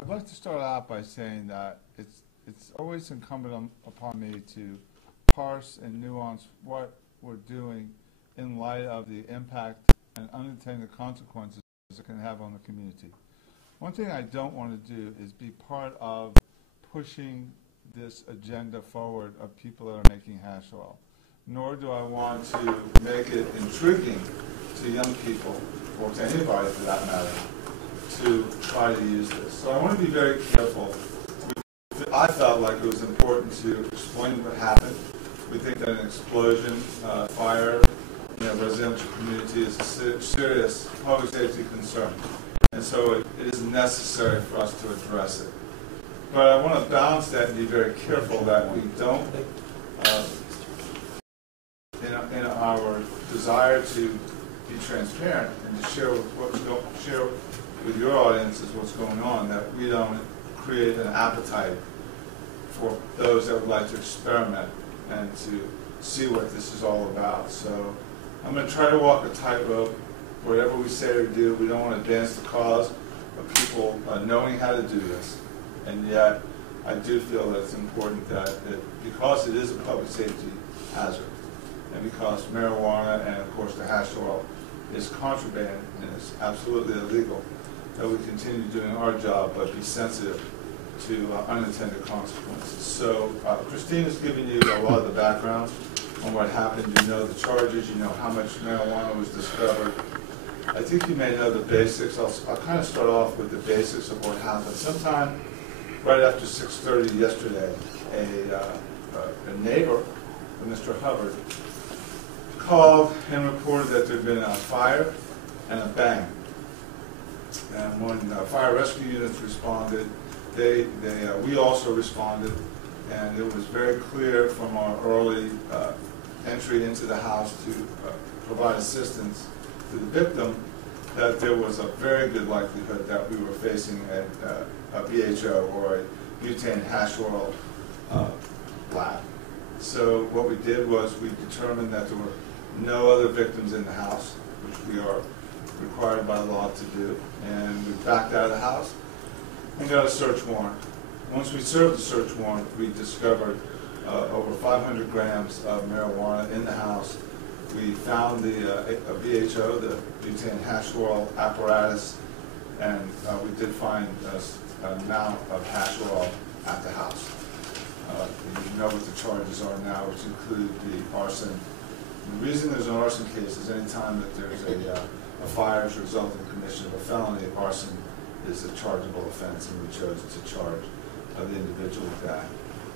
I'd like to start out by saying that it's always incumbent upon me to parse and nuance what we're doing in light of the impact and unintended consequences it can have on the community. One thing I don't want to do is be part of pushing this agenda forward of people that are making hash oil, nor do I want to make it intriguing to young people, or to anybody for that matter, to try to use this. So I want to be very careful. I felt like it was important to explain what happened. We think that an explosion, fire, in a residential community is a serious public safety concern. And so it is necessary for us to address it. But I want to balance that and be very careful that we don't, in our desire to be transparent and to share with your audiences what's going on, that we don't create an appetite for those that would like to experiment and to see what this is all about. So I'm going to try to walk a tightrope. Whatever we say or do, we don't want to advance the cause of people knowing how to do this. And yet, I do feel that it's important that because it is a public safety hazard, and because marijuana and, of course, the hash oil is contraband and is absolutely illegal, that we continue doing our job but be sensitive to unintended consequences. So Christine has given you a lot of the background on what happened. You know the charges, you know how much marijuana was discovered. I think you may know the basics. I'll kind of start off with the basics of what happened. Sometime right after 6:30 yesterday, a neighbor of Mr. Hubbard called and reported that there had been a fire and a bang. And when fire rescue units responded, we also responded, and it was very clear from our early entry into the house to provide assistance to the victim that there was a very good likelihood that we were facing a BHO, or a butane hash oil lab. So what we did was we determined that there were no other victims in the house, which we are required by law to do, and we backed out of the house and got a search warrant. Once we served the search warrant, we discovered over 500 grams of marijuana in the house. We found the BHO, the butane hash oil apparatus, and we did find an amount of hash oil at the house. You know what the charges are now, which include the arson. And the reason there's an arson case is any time that there's a fire as a result of the commission of a felony, arson is a chargeable offense, and we chose to charge the individual with that.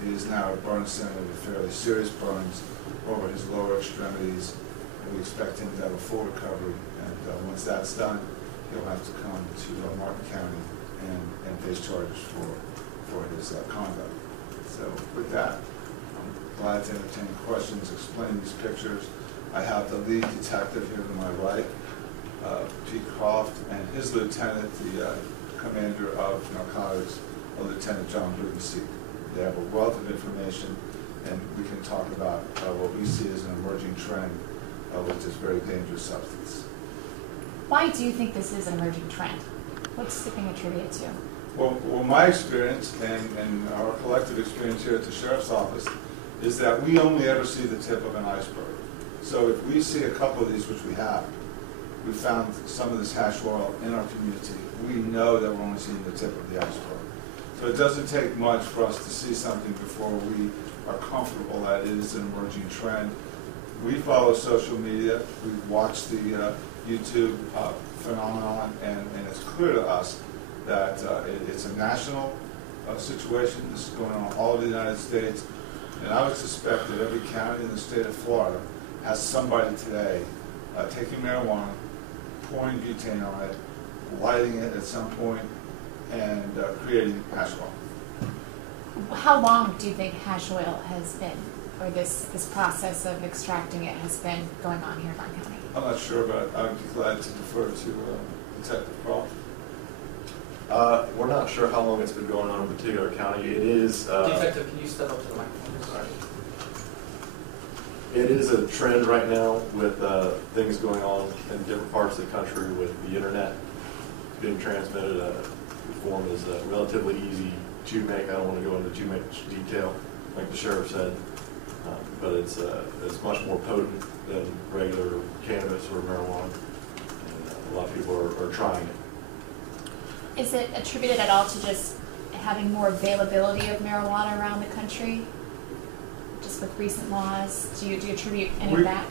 He is now at burn center with fairly serious burns over his lower extremities. We expect him to have a full recovery, and once that's done, he'll have to come to Martin County and face charges for his conduct. So with that, I'm glad to entertain questions, explain these pictures. I have the lead detective here to my right, Pete Croft, and his lieutenant, the commander of narcotics, Lieutenant John Brutenseek. They have a wealth of information, and we can talk about what we see as an emerging trend with this very dangerous substance. Why do you think this is an emerging trend? What's it being attributed to? Well, my experience and our collective experience here at the Sheriff's Office is that we only ever see the tip of an iceberg. So if we see a couple of these, which we have, we found some of this hash oil in our community, we know that we're only seeing the tip of the iceberg. So it doesn't take much for us to see something before we are comfortable that it is an emerging trend. We follow social media, we watch the YouTube phenomenon, and it's clear to us that it's a national situation. This is going on all over the United States, and I would suspect that every county in the state of Florida has somebody today taking marijuana, pouring butane on it, lighting it at some point, and creating hash oil. How long do you think hash oil has been, or this process of extracting it has been going on here in Martin County? I'm not sure, but I would be glad to defer to Detective Croft. We're not sure how long it's been going on in a particular county. It is... Detective, can you step up to the microphone? Sorry. It is a trend right now with things going on in different parts of the country with the internet being transmitted form is relatively easy to make. I don't want to go into too much detail, like the sheriff said, but it's much more potent than regular cannabis or marijuana, and a lot of people are trying it. Is it attributed at all to just having more availability of marijuana around the country? Just with recent laws, do you attribute any of that?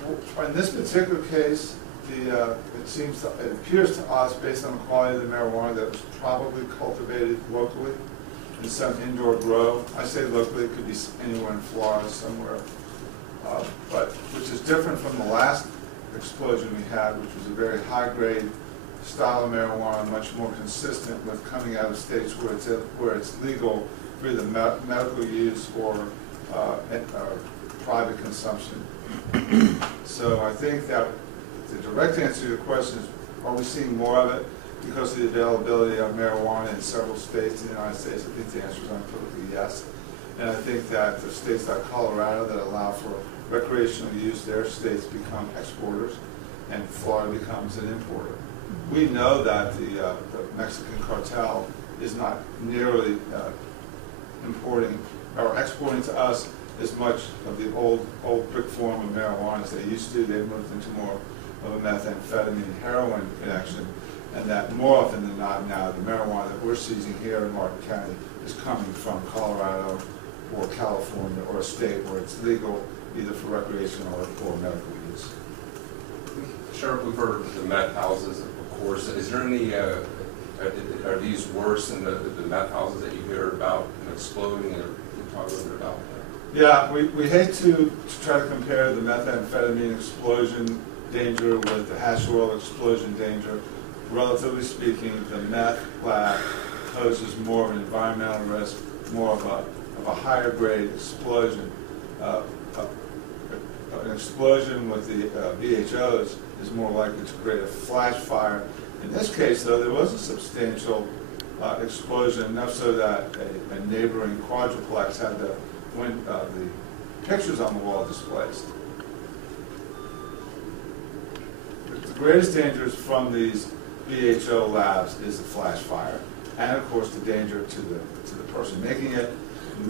In this particular case, it appears to us, based on the quality of the marijuana, that it was probably cultivated locally in some indoor grow. I say locally, it could be anywhere in Florida, somewhere, but which is different from the last explosion we had, which was a very high-grade style of marijuana, much more consistent with coming out of states where it's legal for either medical use or private consumption. So I think that the direct answer to your question is, are we seeing more of it because of the availability of marijuana in several states in the United States? I think the answer is unequivocally yes. And I think that the states like Colorado that allow for recreational use, their states become exporters, and Florida becomes an importer. We know that the Mexican cartel is not nearly importing or exporting to us as much of the old brick form of marijuana as they used to. They've moved into more of a methamphetamine heroin connection, and that more often than not now the marijuana that we're seizing here in Martin County is coming from Colorado or California or a state where it's legal either for recreational or medical use. Sheriff, we've heard of the meth houses, of course. Is there any, are these worse than the meth houses that you hear about exploding? Or can you talk a little bit about that? Yeah, we hate to try to compare the methamphetamine explosion danger with the hash oil explosion danger. Relatively speaking, the meth lab poses more of an environmental risk, more of a higher grade explosion. An explosion with the VHOs is more likely to create a flash fire. In this case, though, there was a substantial explosion, enough so that a neighboring quadruplex had the pictures on the wall displaced. The greatest dangers from these VHO labs is the flash fire, and of course the danger to the person making it,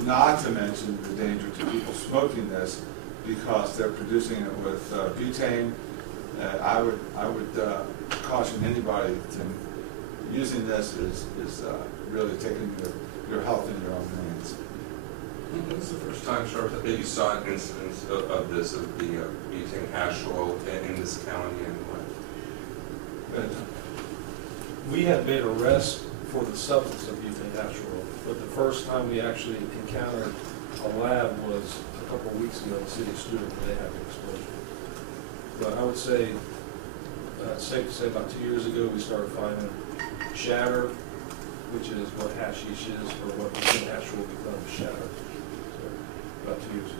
not to mention the danger to people smoking this, because they're producing it with butane. I would caution anybody to using this is really taking your health in your own hands. This is the first time, Sheriff, that maybe saw an instance of this, of the butane hash oil in this county anyway. We had made arrests for the substance of butane hash oil, but the first time we actually encountered a lab was a couple of weeks ago in the city of Stewart, where they had an explosion. But I would say, it's safe to say about 2 years ago, we started finding shatter, which is what hashish is, or what butane hash oil becomes, shatter. So, about 2 years ago.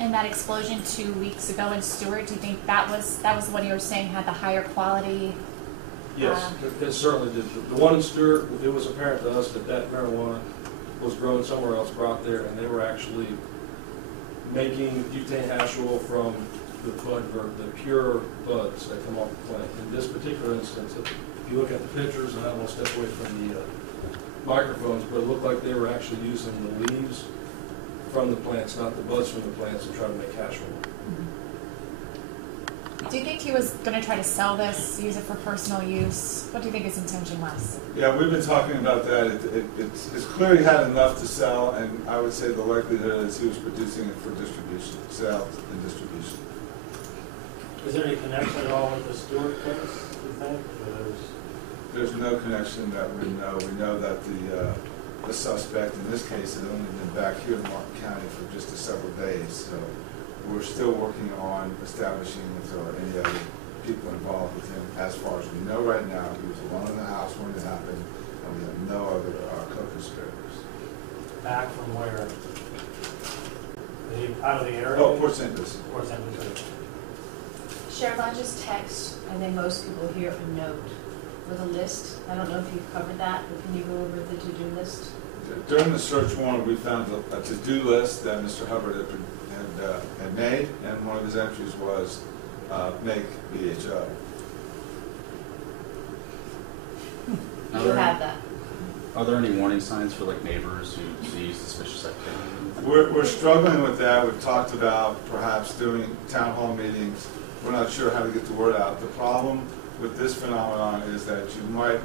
And that explosion 2 weeks ago in Stewart, do you think that was the one you were saying had the higher quality? Yes, it certainly did. The one in Stewart, it was apparent to us that marijuana was grown somewhere else, brought there, and they were actually making butane hash oil from the bud, or the pure buds that come off the plant. In this particular instance, if you look at the pictures, and I don't want to step away from the microphones, but it looked like they were actually using the leaves from the plants, not the buds from the plants, to try to make hash oil. Do you think he was going to try to sell this, use it for personal use? What do you think his intention was? Yeah, we've been talking about that. It's clear he had enough to sell, and I would say the likelihood is he was producing it for distribution, sales and distribution. Is there any connection at all with the Stewart case, you think? There's no connection that we know. We know that the suspect in this case had only been back here in Martin County for just several days. So we're still working on establishing if there are any other people involved with him. As far as we know right now, he was alone in the house when it happened, and we have no other co-conspirators. Back from where? Is he out of the area? Oh, Port St. Lucie. Port St. Lucie. Sheriff, I just text, I think most people hear a note with a list. I don't know if you've covered that, but can you go over the to-do list? During the search warrant, we found a to-do list that Mr. Hubbard had made, and one of his entries was make VHO. You have that. Are there any warning signs for like neighbors who see suspicious activity? We're struggling with that. We've talked about perhaps doing town hall meetings. We're not sure how to get the word out. The problem with this phenomenon is that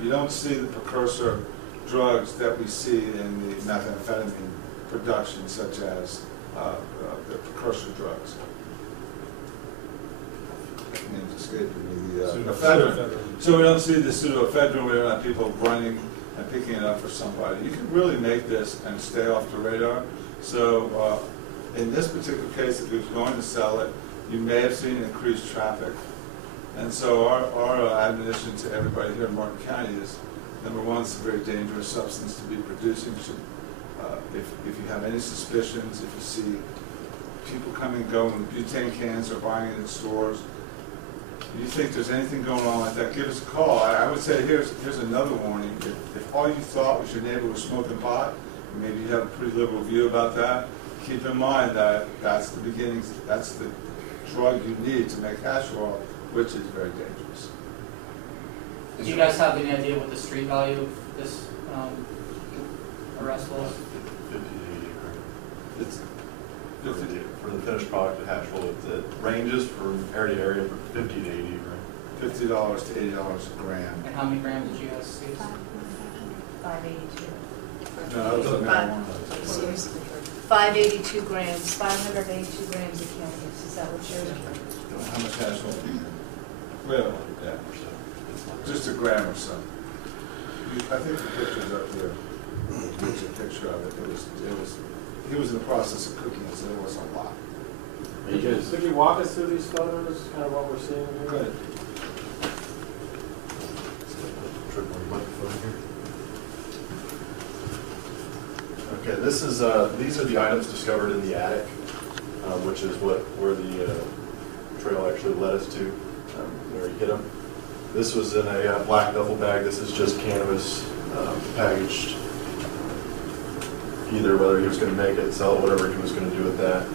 you don't see the precursor drugs that we see in the methamphetamine production, such as the precursor drugs. Name's escaping me. The ephedrine. So we don't see the pseudoephedrine. We don't have people running and picking it up for somebody. You can really make this and stay off the radar. So in this particular case, if he was going to sell it, you may have seen increased traffic. And so our admonition to everybody here in Martin County is, number one, it's a very dangerous substance to be producing. If you have any suspicions, if you see people coming and going with butane cans or buying it in stores, if you think there's anything going on like that, give us a call. I would say here's another warning. If all you thought was your neighbor was smoking pot, maybe you have a pretty liberal view about that, keep in mind that that's the beginnings, that's the drug you need to make hash oil, which is very dangerous. Do you guys have any idea what the street value of this arrest was? 50 to 80 It's for the finished product of hash oil. It ranges from area to area from 50 to 80 grand. $50 to $80 a gram. And how many grams did you guys see? 582. No, that was a marijuana. 582 grams, 582 grams of cannabis. Is that what you're? How much hash oil? Well, yeah, just a gram or so. I think the picture's up there. There's a picture of it. He was in the process of cooking it, so there was a lot. Could you walk us through these photos, kind of what we're seeing here? Good. Okay, these are the items discovered in the attic, which is where the trail actually led us to, where he hit them. This was in a black duffel bag. This is just cannabis packaged. Either whether he was going to make it, sell it, whatever he was going to do with that.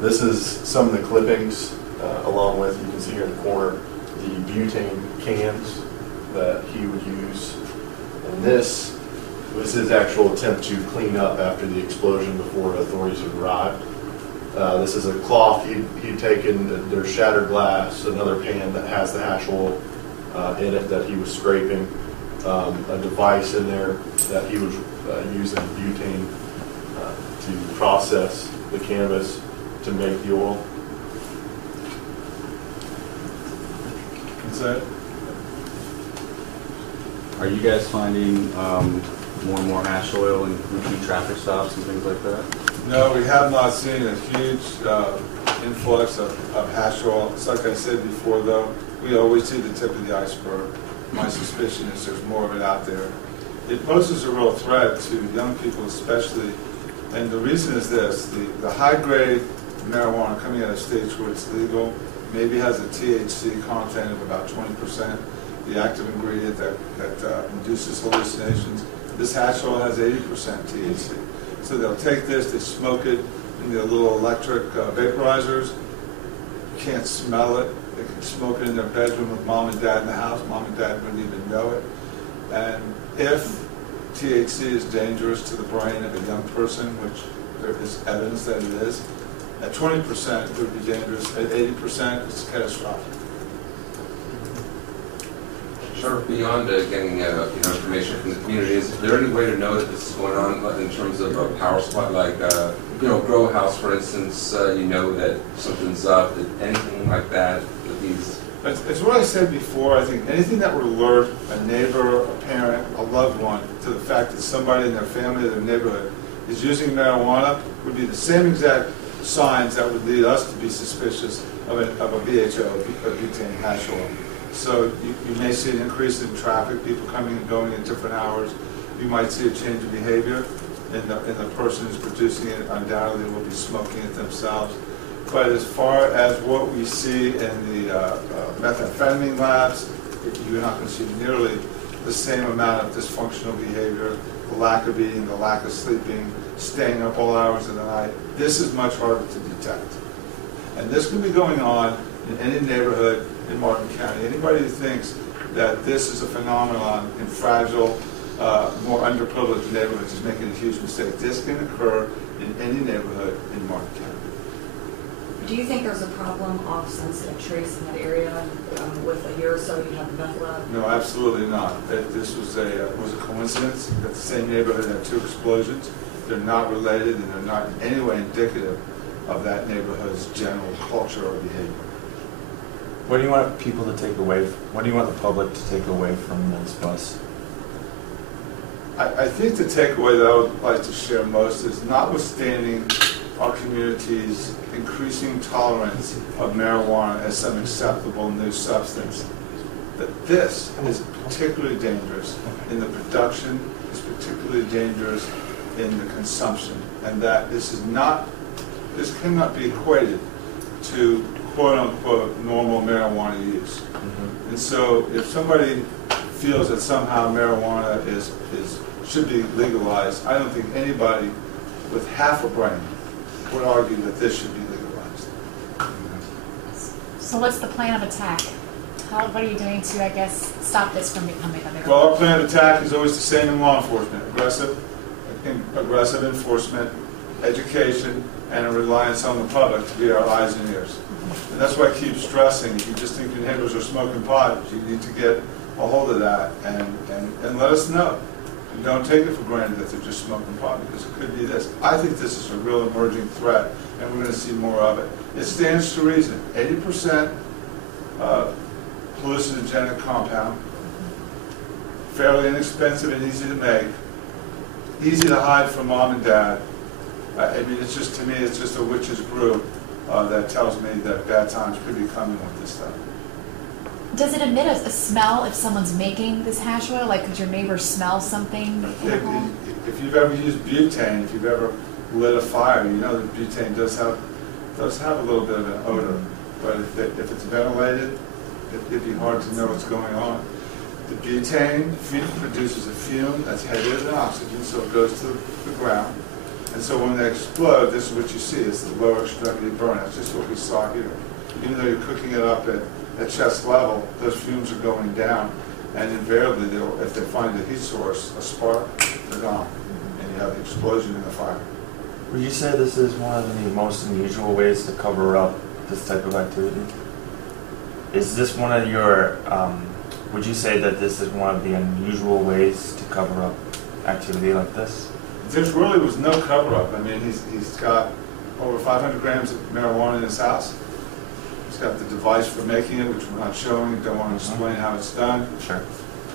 This is some of the clippings, along with, you can see here in the corner, the butane cans that he would use. And this was his actual attempt to clean up after the explosion before authorities had arrived. This is a cloth he'd taken, there's shattered glass, another pan that has the hash oil in it that he was scraping, a device in there that he was using butane to process the cannabis to make the oil. That's it. Are you guys finding more and more hash oil in routine traffic stops and things like that? No, we have not seen a huge influx of hash oil. It's like I said before, though, we always see the tip of the iceberg. My suspicion is there's more of it out there. It poses a real threat to young people especially, and the reason is this: the high-grade marijuana coming out of states where it's legal maybe has a THC content of about 20%, the active ingredient that induces hallucinations. This hash oil has 80% THC. So they'll take this, they smoke it in their little electric vaporizers. You can't smell it. They can smoke it in their bedroom with mom and dad in the house. Mom and dad wouldn't even know it. And if THC is dangerous to the brain of a young person, which there is evidence that it is, at 20% it would be dangerous. At 80% it's catastrophic. Sure. Beyond getting information from the community, is there any way to know that this is going on in terms of a power supply, like grow house, for instance? You know that something's up. Anything like that with these? It's what I said before. I think anything that would alert a neighbor, a parent, a loved one to the fact that somebody in their family or their neighborhood is using marijuana would be the same exact signs that would lead us to be suspicious of a BHO, a butane hash oil. So you may see an increase in traffic, people coming and going at different hours. You might see a change in behavior, and the person who's producing it undoubtedly will be smoking it themselves. But as far as what we see in the methamphetamine labs, you're not going to see nearly the same amount of dysfunctional behavior, the lack of eating, the lack of sleeping, staying up all hours of the night. This is much harder to detect. And this can be going on in any neighborhood in Martin County. Anybody who thinks that this is a phenomenon in fragile more underprivileged neighborhoods is making a huge mistake. This can occur in any neighborhood in Martin County. Do you think there's a problem off Sunset Trace in that area? With a year or so, you have the meth lab? No, absolutely not. This was a coincidence that the same neighborhood had 2 explosions. They're not related, and they're not in any way indicative of that neighborhood's general culture or behavior. What do you want people to take away? What do you want the public to take away from this bus? I think the takeaway that I would like to share most is, notwithstanding our community's increasing tolerance of marijuana as some acceptable new substance, that this is particularly dangerous in the production, is particularly dangerous in the consumption, and that this cannot be equated to quote-unquote normal marijuana use. Mm-hmm. And so if somebody feels that somehow marijuana should be legalized, I don't think anybody with half a brain would argue that this should be legalized. So what's the plan of attack? What are you doing to, I guess, stop this from becoming a bigger? Well, our plan of attack is always the same in law enforcement: aggressive enforcement, education, and a reliance on the public to be our eyes and ears. And that's why I keep stressing, if you just think your neighbors are smoking pot, you need to get a hold of that and let us know. And don't take it for granted that they're just smoking pot, because it could be this. I think this is a real emerging threat, and we're going to see more of it. It stands to reason. 80% hallucinogenic compound, fairly inexpensive and easy to make, easy to hide from mom and dad. I mean, it's just, to me, it's just a witch's brew that tells me that bad times could be coming with this stuff. Does it emit a smell if someone's making this hash oil? Like, could your neighbor smell something in the home? If you've ever used butane, if you've ever lit a fire, you know that butane does have a little bit of an odor. But if it's ventilated, it'd be hard to know what's going on. The butane produces a fume that's heavier than oxygen, so it goes to the ground. And so when they explode, this is what you see, is the lower extremity burn. That's just what we saw here. Even though you're cooking it up at chest level, those fumes are going down. And invariably, if they find a heat source, a spark, they're gone. And you have the explosion in the fire. Would you say this is one of the most unusual ways to cover up this type of activity? Is this one of your, would you say that this is one of the unusual ways to cover up activity like this? There really was no cover-up. I mean, he's got over 500 grams of marijuana in his house. He's got the device for making it, which we're not showing. Don't want to explain how it's done. Sure.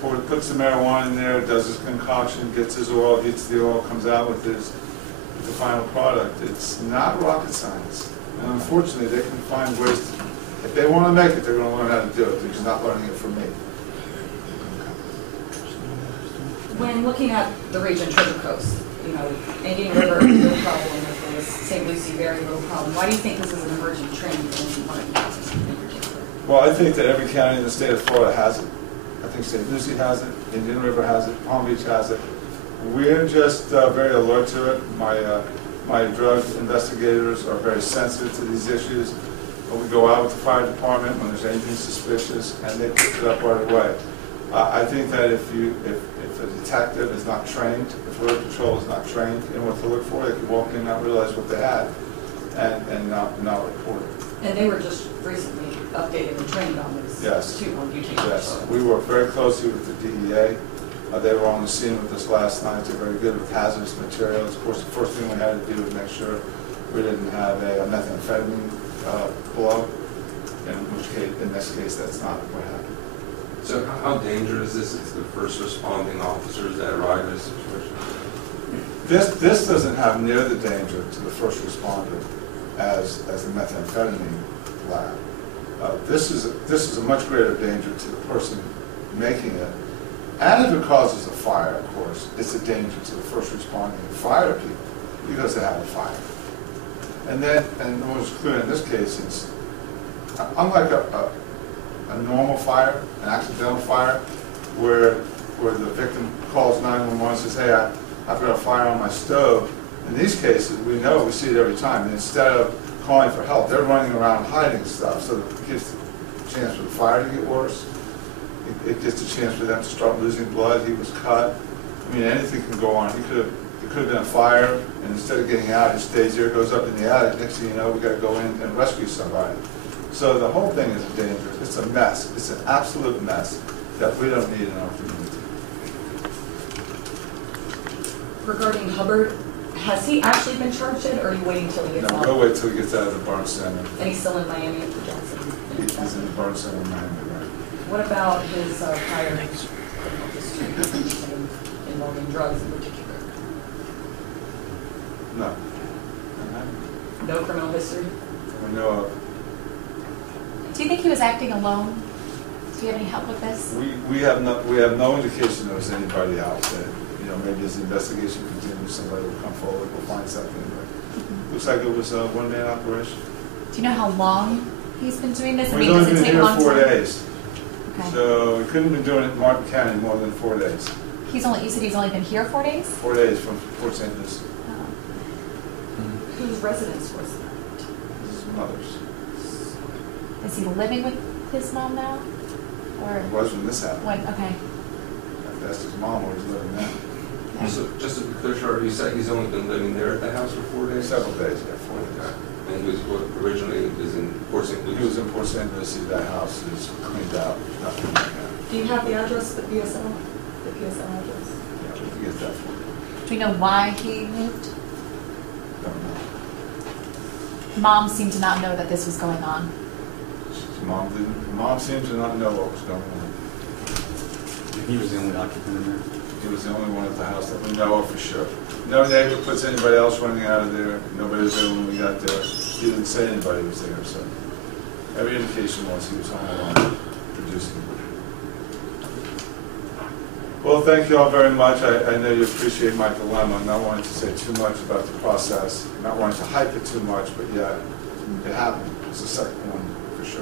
Puts the marijuana in there, does his concoction, gets his oil, heats the oil, comes out with the final product. It's not rocket science. And unfortunately, they can find ways to, if they want to make it, they're going to learn how to do it. They're just not learning it from me. When looking at the region, Treasure Coast, you know, Indian River, no problem with this, St. Lucie, very little problem. Why do you think this is an emerging trend in Martin County in particular? Well, I think that every county in the state of Florida has it. I think St. Lucie has it, Indian River has it, Palm Beach has it. We're just very alert to it. My drug investigators are very sensitive to these issues. When we go out with the fire department, when there's anything suspicious, and they pick it up right away. I think that if a detective is not trained, if road patrol is not trained in what to look for, they could walk in and not realize what they had and not report it. And they were just recently updated and trained on this, Yes. too, on Butane. Yes, we work very closely with the DEA. They were on the scene with us last night. They're very good with hazardous materials. Of course, the first thing we had to do was make sure we didn't have a methamphetamine blow, in this case, that's not what happened. So how dangerous is this to the first responding officers that arrive in a situation? This doesn't have near the danger to the first responder as the methamphetamine lab. This is a much greater danger to the person making it. And if it causes a fire, of course, it's a danger to the first responding fire people because they have a fire. And what was clear in this case is, unlike a normal fire, an accidental fire, where the victim calls 911 and says, hey, I've got a fire on my stove. In these cases, we see it every time. And instead of calling for help, they're running around hiding stuff. So it gives a chance for the fire to get worse. It gives a chance for them to start losing blood. He was cut. I mean, anything can go on. It could have been a fire, and instead of getting out, it stays here, goes up in the attic. Next thing you know, we got to go in and rescue somebody. So the whole thing is dangerous. It's a mess. It's an absolute mess that we don't need in our community. Regarding Hubbard, has he actually been charged yet, or are you waiting until he gets No, out? we'll wait till he gets out of the Barnes Center. And he's still in Miami at the Johnson? He's in the Barnes Center in Miami, right? What about his prior criminal history involving drugs in particular? No. No criminal history? We know of. Do you think he was acting alone? Do you have any help with this? We have no indication there was anybody out there. You know, maybe as the investigation continues, somebody will come forward, we'll find something. But looks like it was a one-man operation. Do you know how long he's been doing this? I We've mean, only does it been take a here long 4 time? days. Okay. So we couldn't have been doing it in Martin County more than 4 days. You said he's only been here 4 days? 4 days from Port St. Lucie. Oh. Whose residence was that? This is mother's. Is he living with his mom now? Or It was when this happened. when? Okay. I have to ask his mom where he's living now. Yeah. So just to be clear, Sheriff, you said he's only been living there at the house for 4 days? Several days, yeah, 4 days. Okay. And he was originally in Port St. Lucie? He was in Port St. Lucie. That house is cleaned out. Nothing like that. Do you have the address, the PSL? The PSL address? Yeah, we can get that for you. Do we know why he moved? Don't know. Mom seemed to not know that this was going on. His mom didn't. Mom seemed to not know what was going on. He was the only occupant in there. He was the only one at the house that we know of for sure. No neighbor puts anybody else running out of there. Nobody was there when we got there. He didn't say anybody was there, so every indication was he was home alone producing. Well, thank you all very much. I know you appreciate my dilemma. I'm not wanting to say too much about the process, not wanting to hype it too much, but yeah, it happened. It's the second one for sure.